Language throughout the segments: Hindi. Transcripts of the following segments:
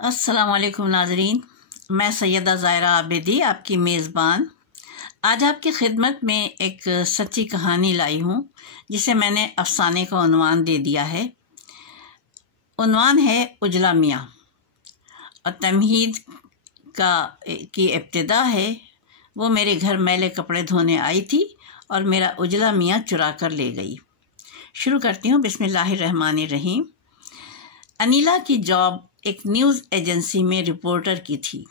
अस्सलाम वालेकुम नाजरीन, मैं सैयदा ज़ायरा आबिदी आपकी मेज़बान आज आपकी खिदमत में एक सच्ची कहानी लाई हूँ जिसे मैंने अफसाने का उन्वान दे दिया है। उन्वान है उजला मियाँ और तमहीद की इब्तिदा है। वो मेरे घर मैले कपड़े धोने आई थी और मेरा उजला मियाँ चुरा कर ले गई। शुरू करती हूँ बिस्मिल्लाहिर्रहमानिर्रहीम। अनीला की जॉब एक न्यूज़ एजेंसी में रिपोर्टर की थी।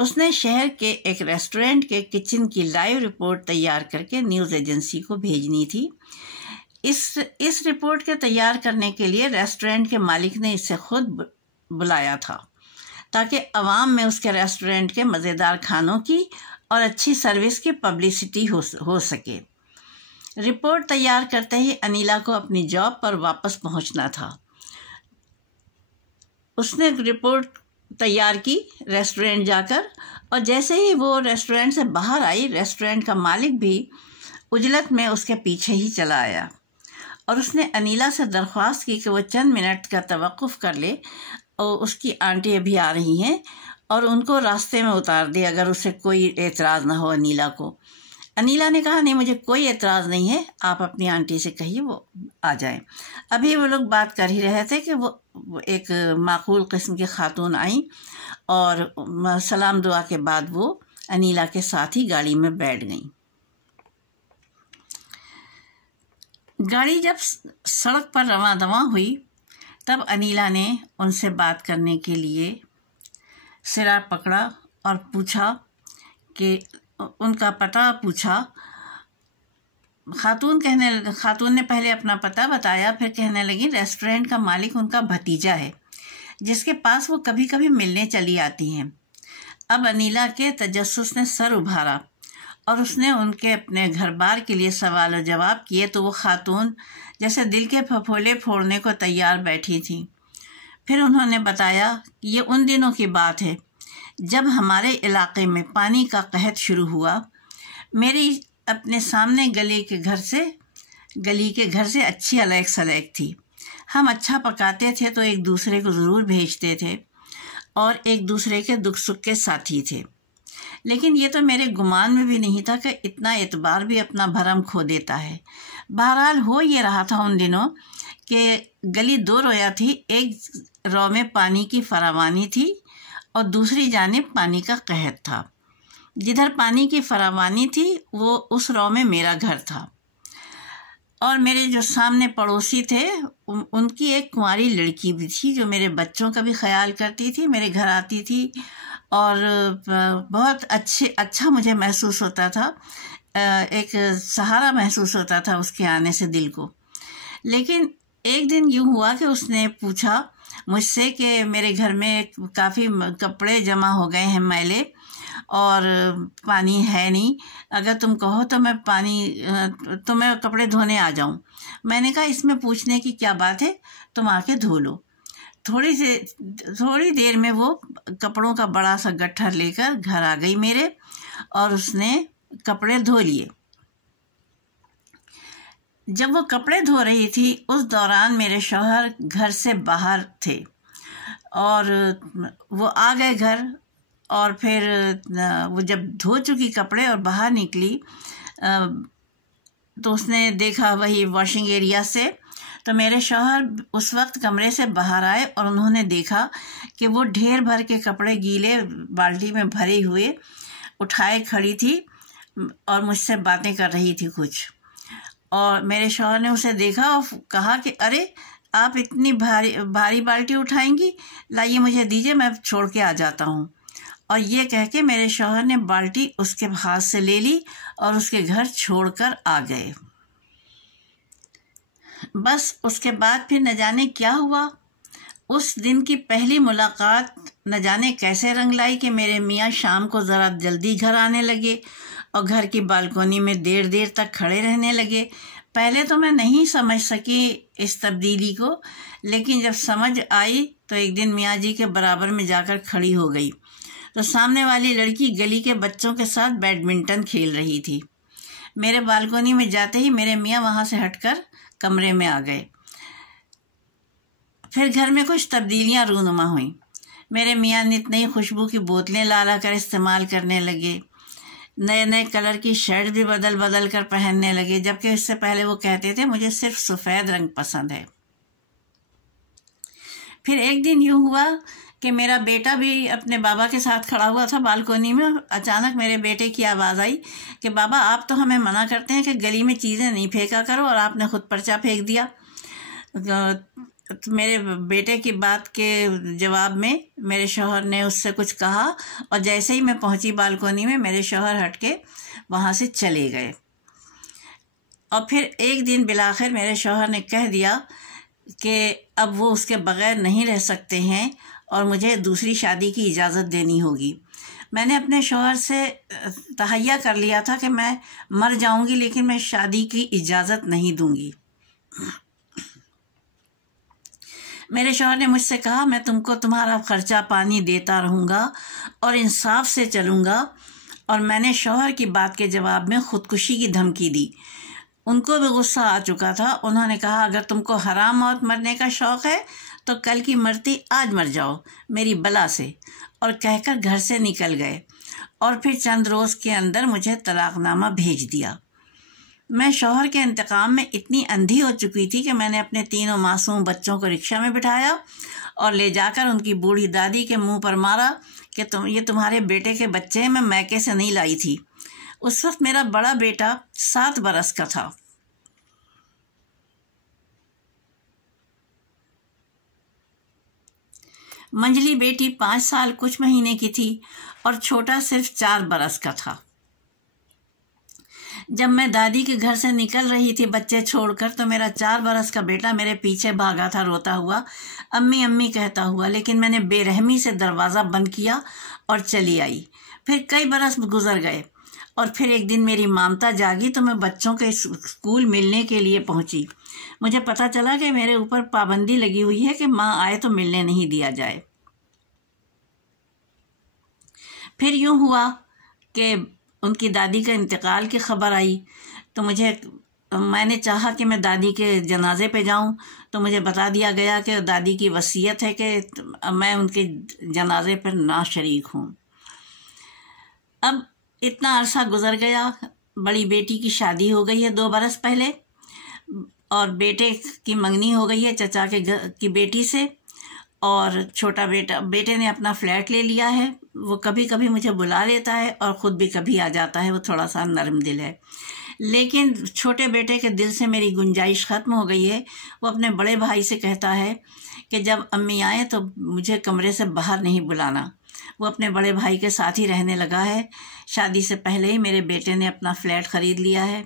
उसने शहर के एक रेस्टोरेंट के किचन की लाइव रिपोर्ट तैयार करके न्यूज़ एजेंसी को भेजनी थी। इस रिपोर्ट के तैयार करने के लिए रेस्टोरेंट के मालिक ने इसे खुद बुलाया था ताकि अवाम में उसके रेस्टोरेंट के मज़ेदार खानों की और अच्छी सर्विस की पब्लिसिटी हो सके। रिपोर्ट तैयार करते ही अनीला को अपनी जॉब पर वापस पहुंचना था। उसने रिपोर्ट तैयार की रेस्टोरेंट जाकर, और जैसे ही वो रेस्टोरेंट से बाहर आई, रेस्टोरेंट का मालिक भी उजलत में उसके पीछे ही चला आया और उसने अनीला से दरख्वास्त की कि वो चंद मिनट का तवक्कुफ़ कर ले और उसकी आंटी अभी आ रही हैं और उनको रास्ते में उतार दे अगर उसे कोई एतराज़ ना हो अनीला को। अनीला ने कहा, नहीं, मुझे कोई एतराज़ नहीं है, आप अपनी आंटी से कहिए वो आ जाएं। अभी वो लोग बात कर ही रहे थे कि वो एक माकूल किस्म की खातून आई और सलाम दुआ के बाद वो अनीला के साथ ही गाड़ी में बैठ गई। गाड़ी जब सड़क पर रवां दवां हुई तब अनीला ने उनसे बात करने के लिए सिरा पकड़ा और पूछा कि उनका पता पूछा। खातून ने पहले अपना पता बताया, फिर कहने लगी रेस्टोरेंट का मालिक उनका भतीजा है जिसके पास वो कभी कभी मिलने चली आती हैं। अब अनीला के तजस्सुस ने सर उभारा और उसने उनके अपने घर बार के लिए सवाल और जवाब किए तो वो खातून जैसे दिल के फफोले फोड़ने को तैयार बैठी थी। फिर उन्होंने बताया कि ये उन दिनों की बात है जब हमारे इलाके में पानी का कहत शुरू हुआ। मेरी अपने सामने गली के घर से अच्छी अलैक सलैक थी। हम अच्छा पकाते थे तो एक दूसरे को ज़रूर भेजते थे और एक दूसरे के दुख सुख के साथी थे, लेकिन ये तो मेरे गुमान में भी नहीं था कि इतना एतबार भी अपना भरम खो देता है। बहरहाल हो ये रहा था उन दिनों कि गली दो रोया थी। एक रौ में पानी की फरावानी थी और दूसरी जानिब पानी का कहत था। जिधर पानी की फरावानी थी वो उस रौ में मेरा घर था और मेरे जो सामने पड़ोसी थे उनकी एक कुंवारी लड़की भी थी जो मेरे बच्चों का भी ख्याल करती थी, मेरे घर आती थी और बहुत अच्छा मुझे महसूस होता था, एक सहारा महसूस होता था उसके आने से दिल को। लेकिन एक दिन यूँ हुआ कि उसने पूछा मुझसे कि मेरे घर में काफ़ी कपड़े जमा हो गए हैं मैले और पानी है नहीं, अगर तुम कहो तो मैं कपड़े धोने आ जाऊं। मैंने कहा इसमें पूछने की क्या बात है, तुम आके धो लो। थोड़ी देर में वो कपड़ों का बड़ा सा गट्ठर लेकर घर आ गई मेरे और उसने कपड़े धो लिए। जब वो कपड़े धो रही थी उस दौरान मेरे शौहर घर से बाहर थे और वो आ गए घर और फिर वो जब धो चुकी कपड़े और बाहर निकली तो उसने देखा वही वॉशिंग एरिया से, तो मेरे शौहर उस वक्त कमरे से बाहर आए और उन्होंने देखा कि वो ढेर भर के कपड़े गीले बाल्टी में भरे हुए उठाए खड़ी थी और मुझसे बातें कर रही थी कुछ। और मेरे शौहर ने उसे देखा और कहा कि अरे आप इतनी भारी बाल्टी उठाएंगी, लाइए मुझे दीजिए, मैं छोड़ के आ जाता हूँ। और ये कह के मेरे शौहर ने बाल्टी उसके हाथ से ले ली और उसके घर छोड़कर आ गए। बस उसके बाद फिर न जाने क्या हुआ। उस दिन की पहली मुलाकात न जाने कैसे रंग लाई कि मेरे मियाँ शाम को ज़रा जल्दी घर आने लगे और घर की बालकोनी में देर देर तक खड़े रहने लगे। पहले तो मैं नहीं समझ सकी इस तब्दीली को, लेकिन जब समझ आई तो एक दिन मियाँ जी के बराबर में जाकर खड़ी हो गई तो सामने वाली लड़की गली के बच्चों के साथ बैडमिंटन खेल रही थी। मेरे बालकोनी में जाते ही मेरे मियाँ वहाँ से हटकर कमरे में आ गए। फिर घर में कुछ तब्दीलियाँ रूनुमा हुईं। मेरे मियाँ नित नई खुशबू की बोतलें ला ला कर इस्तेमाल करने लगे। नए नए कलर की शर्ट भी बदल बदल कर पहनने लगे, जबकि इससे पहले वो कहते थे मुझे सिर्फ सफ़ेद रंग पसंद है। फिर एक दिन यूँ हुआ कि मेरा बेटा भी अपने बाबा के साथ खड़ा हुआ था बालकोनी में। अचानक मेरे बेटे की आवाज़ आई कि बाबा, आप तो हमें मना करते हैं कि गली में चीज़ें नहीं फेंका करो, और आपने खुद पर्चा फेंक दिया। तो मेरे बेटे की बात के जवाब में मेरे शौहर ने उससे कुछ कहा, और जैसे ही मैं पहुंची बालकोनी में, मेरे शौहर हट के वहाँ से चले गए। और फिर एक दिन बिलाखिर मेरे शौहर ने कह दिया कि अब वो उसके बग़ैर नहीं रह सकते हैं और मुझे दूसरी शादी की इजाज़त देनी होगी। मैंने अपने शौहर से तहैया कर लिया था कि मैं मर जाऊंगी, लेकिन मैं शादी की इजाज़त नहीं दूंगी। मेरे शौहर ने मुझसे कहा, मैं तुमको तुम्हारा खर्चा पानी देता रहूँगा और इंसाफ से चलूँगा। और मैंने शौहर की बात के जवाब में ख़ुदकुशी की धमकी दी। उनको भी गुस्सा आ चुका था। उन्होंने कहा, अगर तुमको हराम मौत मरने का शौक़ है तो कल की मरती आज मर जाओ मेरी बला से, और कहकर घर से निकल गए। और फिर चंद रोज़ के अंदर मुझे तलाक़नामा भेज दिया। मैं शौहर के इंतकाम में इतनी अंधी हो चुकी थी कि मैंने अपने तीनों मासूम बच्चों को रिक्शा में बिठाया और ले जाकर उनकी बूढ़ी दादी के मुंह पर मारा कि ये तुम्हारे बेटे के बच्चे हैं, मैं मैके से नहीं लाई थी। उस वक्त मेरा बड़ा बेटा 7 बरस का था। मंजली बेटी 5 साल कुछ महीने की थी और छोटा सिर्फ 4 बरस का था। जब मैं दादी के घर से निकल रही थी बच्चे छोड़कर, तो मेरा 4 बरस का बेटा मेरे पीछे भागा था रोता हुआ, अम्मी अम्मी कहता हुआ। लेकिन मैंने बेरहमी से दरवाज़ा बंद किया और चली आई। फिर कई बरस गुजर गए और फिर एक दिन मेरी ममता जागी तो मैं बच्चों के स्कूल मिलने के लिए पहुंची। मुझे पता चला कि मेरे ऊपर पाबंदी लगी हुई है कि माँ आए तो मिलने नहीं दिया जाए। फिर यूँ हुआ कि उनकी दादी का इंतकाल की ख़बर आई, तो मैंने चाहा कि मैं दादी के जनाजे पे जाऊं, तो मुझे बता दिया गया कि दादी की वसीयत है कि मैं उनके जनाजे पर ना शरीक हूं। अब इतना अरसा गुजर गया। बड़ी बेटी की शादी हो गई है 2 बरस पहले, और बेटे की मंगनी हो गई है चचा की बेटी से, और छोटा बेटे ने अपना फ्लैट ले लिया है। वो कभी कभी मुझे बुला लेता है और ख़ुद भी कभी आ जाता है। वो थोड़ा सा नरम दिल है। लेकिन छोटे बेटे के दिल से मेरी गुंजाइश ख़त्म हो गई है। वो अपने बड़े भाई से कहता है कि जब अम्मी आए तो मुझे कमरे से बाहर नहीं बुलाना। वो अपने बड़े भाई के साथ ही रहने लगा है। शादी से पहले ही मेरे बेटे ने अपना फ्लैट ख़रीद लिया है।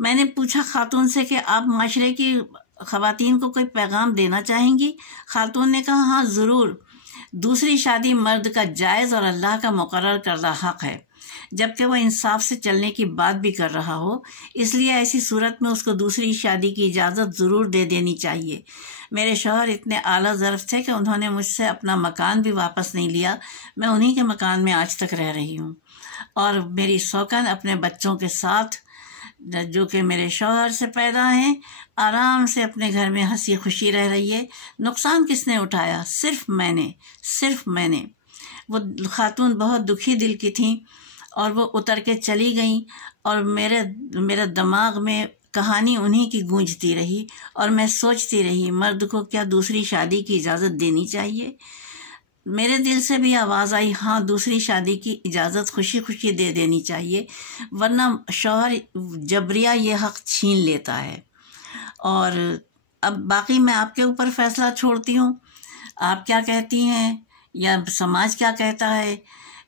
मैंने पूछा खातून से कि आप माशरे की ख़वातीन को कोई पैगाम देना चाहेंगी? खातून ने कहा, हाँ ज़रूर। दूसरी शादी मर्द का जायज़ और अल्लाह का मुकर्रर करदा हक़ है, जबकि वह इंसाफ से चलने की बात भी कर रहा हो। इसलिए ऐसी सूरत में उसको दूसरी शादी की इजाज़त ज़रूर दे देनी चाहिए। मेरे शौहर इतने आला ज़र्फ़ थे कि उन्होंने मुझसे अपना मकान भी वापस नहीं लिया। मैं उन्हीं के मकान में आज तक रह रही हूँ, और मेरी सौकन अपने बच्चों के साथ, जो कि मेरे शौहर से पैदा हैं, आराम से अपने घर में हंसी खुशी रह रही है। नुकसान किसने उठाया? सिर्फ मैंने। वो खातून बहुत दुखी दिल की थीं और वो उतर के चली गईं, और मेरे दिमाग में कहानी उन्हीं की गूंजती रही, और मैं सोचती रही मर्द को क्या दूसरी शादी की इजाज़त देनी चाहिए। मेरे दिल से भी आवाज़ आई, हाँ दूसरी शादी की इजाज़त खुशी खुशी दे देनी चाहिए, वरना शौहर जबरिया ये हक़ छीन लेता है। और अब बाकी मैं आपके ऊपर फ़ैसला छोड़ती हूँ, आप क्या कहती हैं या समाज क्या कहता है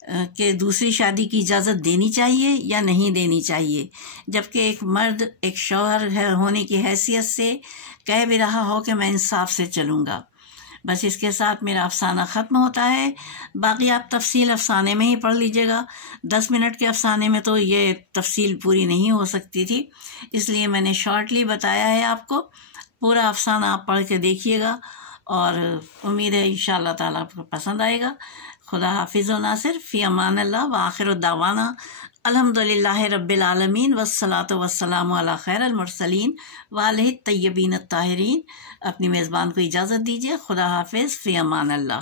कि दूसरी शादी की इजाज़त देनी चाहिए या नहीं देनी चाहिए, जबकि एक मर्द एक शौहर होने की हैसियत से कह भी रहा हो कि मैं इंसाफ से चलूँगा। बस इसके साथ मेरा अफसाना ख़त्म होता है। बाकी आप तफसील अफसाने में ही पढ़ लीजिएगा। 10 मिनट के अफसाने में तो ये तफसील पूरी नहीं हो सकती थी, इसलिए मैंने शॉर्टली बताया है आपको। पूरा अफसाना आप पढ़ के देखिएगा, और उम्मीद है इंशाअल्लाह ताला आपको पसंद आएगा। खुदा हाफिज़ व नासिर, फ़ी अमान अल्लाह व आखिर दावाना अल्हम्दुलिल्लाहि रब्बिल आलमीन वस्सलातु वस्सलामु अला खैरिल मुरसलीन व आलिहि तय्यबीन अत्ताहिरीन। अपनी मेज़बान को इजाज़त दीजिए। खुदा हाफिज़, फ़ी अमान अल्लाह।